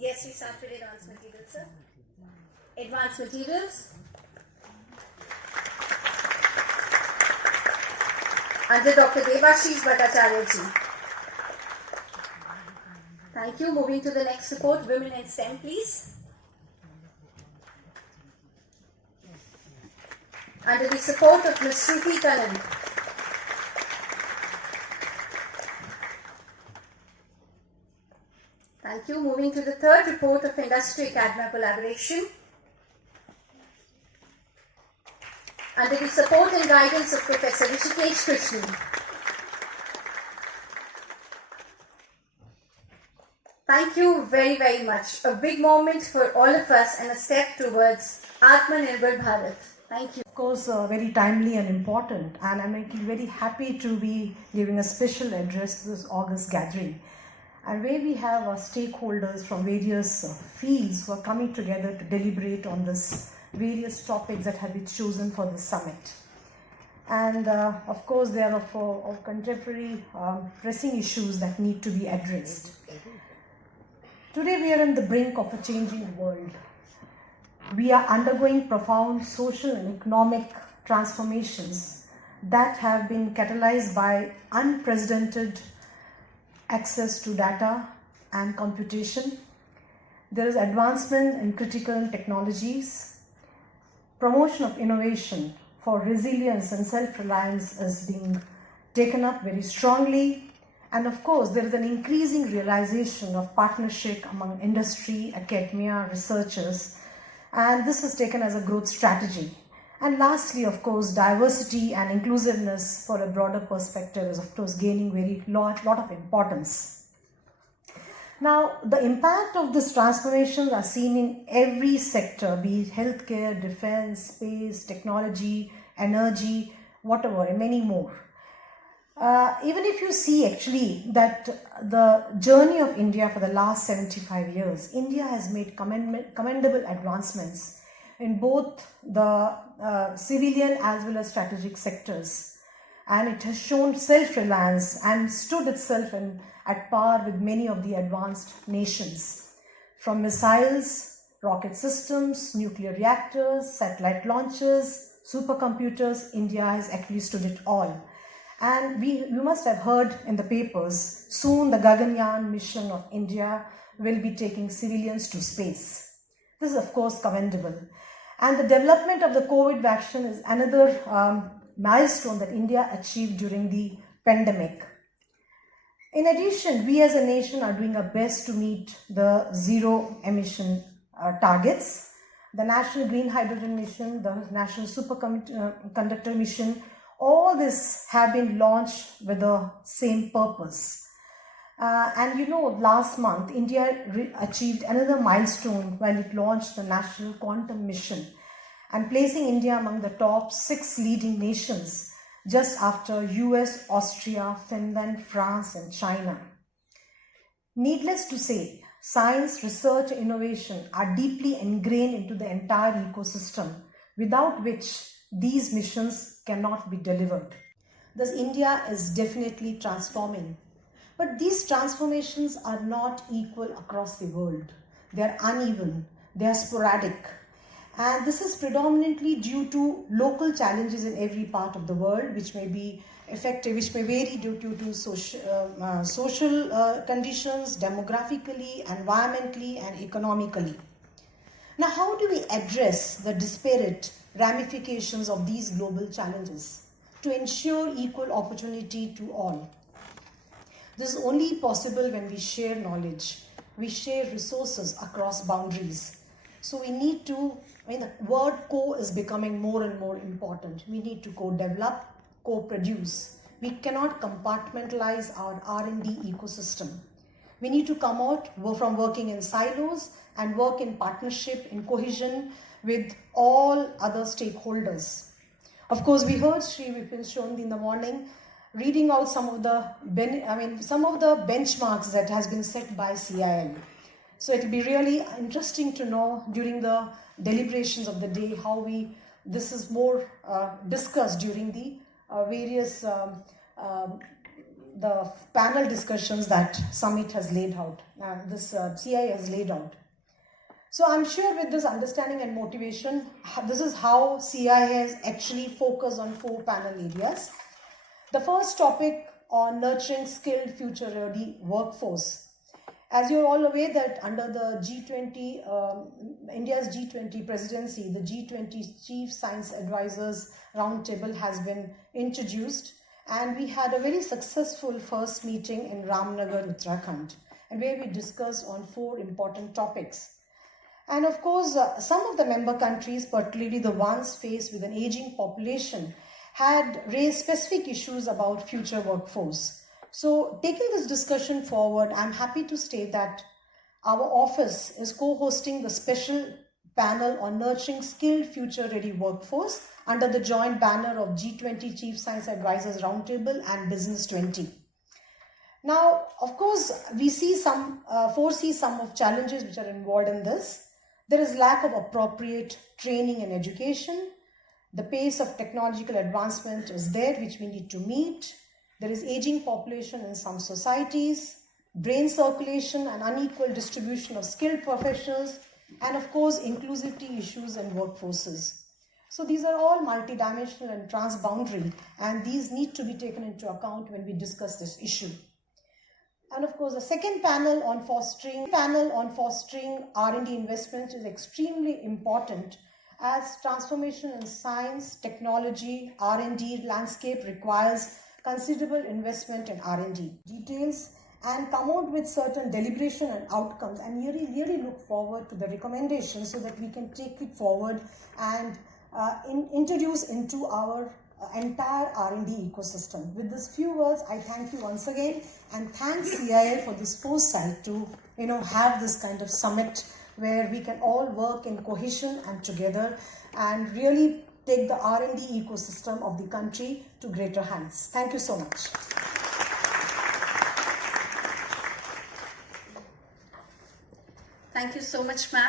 Yes, we start with advanced materials, sir. Advanced materials. Under Dr. Devashish Bhattacharya ji. Thank you. Moving to the next report, Women in STEM, please. Under the support of Ms. Shruti Kannan. Thank you. Moving to the third report of Industry-Academia collaboration. Under the support and guidance of Professor Rishikesh Krishnan. Thank you very, very much. A big moment for all of us and a step towards Atmanirbhar Bharat. Thank you. Of course, very timely and important, and I'm very happy to be giving a special address to this August gathering, and where we have our stakeholders from various fields who are coming together to deliberate on this various topics that have been chosen for the summit. And of course, there are of contemporary pressing issues that need to be addressed. Today, we are on the brink of a changing world. We are undergoing profound social and economic transformations that have been catalyzed by unprecedented access to data and computation. There is advancement in critical technologies. Promotion of innovation for resilience and self-reliance is being taken up very strongly. And of course, there is an increasing realization of partnership among industry, academia, researchers, and this is taken as a growth strategy. And lastly, of course, diversity and inclusiveness for a broader perspective is of course gaining very lot of importance. Now, the impact of this transformation are seen in every sector, be it healthcare, defense, space, technology, energy, whatever, and many more. Even if you see actually that the journey of India for the last 75 years, India has made commendable advancements in both the civilian as well as strategic sectors. And it has shown self-reliance and stood itself at par with many of the advanced nations. From missiles, rocket systems, nuclear reactors, satellite launches, supercomputers, India has actually stood it all. And you must have heard in the papers, soon the Gaganyaan mission of India will be taking civilians to space. This is of course commendable. And the development of the COVID vaccine is another milestone that India achieved during the pandemic. In addition, we as a nation are doing our best to meet the zero emission targets. The National Green Hydrogen Mission, the National Superconductor Mission, all this have been launched with the same purpose. And you know, last month, India achieved another milestone when it launched the National Quantum Mission and placing India among the top 6 leading nations just after US, Austria, Finland, France, and China. Needless to say, science, research, and innovation are deeply ingrained into the entire ecosystem, without which these missions cannot be delivered. Thus, India is definitely transforming. But these transformations are not equal across the world. They are uneven, they are sporadic. And this is predominantly due to local challenges in every part of the world, which may be effective, which may vary due to social conditions, demographically, environmentally, and economically. Now, how do we address the disparate ramifications of these global challenges to ensure equal opportunity to all? This is only possible when we share knowledge, we share resources across boundaries. So we need to, the word co is becoming more and more important. We need to co-develop, co-produce. We cannot compartmentalize our R&D ecosystem. We need to come out from working in silos and work in partnership, in cohesion with all other stakeholders. Of course, we heard Sri Vipin Shondy in the morning reading out some of the benchmarks that has been set by CII. So it will be really interesting to know during the deliberations of the day how this is more discussed during the various the panel discussions that Summit has laid out, this CII has laid out. So I'm sure with this understanding and motivation, this is how CII has actually focused on 4 panel areas. The first topic on nurturing skilled future-ready workforce. As you're all aware that under the G20, India's G20 presidency, the G20 Chief Science Advisors Roundtable has been introduced, and we had a very successful first meeting in Ramnagar, Uttarakhand, and where we discussed on 4 important topics. And of course, some of the member countries, particularly the ones faced with an aging population, had raised specific issues about future workforce. So taking this discussion forward, I'm happy to state that our office is co-hosting the special panel on nurturing skilled future-ready workforce under the joint banner of G20 Chief Science Advisors Roundtable and Business 20. Now, of course, we foresee some of challenges which are involved in this. There is lack of appropriate training and education. The pace of technological advancement is there, which we need to meet. There is aging population in some societies, brain circulation and unequal distribution of skilled professionals, and of course, inclusivity issues in workforces. So these are all multidimensional and transboundary, and these need to be taken into account when we discuss this issue. And of course, the second panel on fostering R&D investment is extremely important, as transformation in science, technology, R&D landscape requires considerable investment in R&D. Details and come out with certain deliberation and outcomes, and really look forward to the recommendations so that we can take it forward and introduce into our entire R&D ecosystem. With these few words, I thank you once again and thank CII for this foresight to have this kind of summit where we can all work in cohesion and together and really take the R&D ecosystem of the country to greater heights. Thank you so much. Thank you so much, ma'am.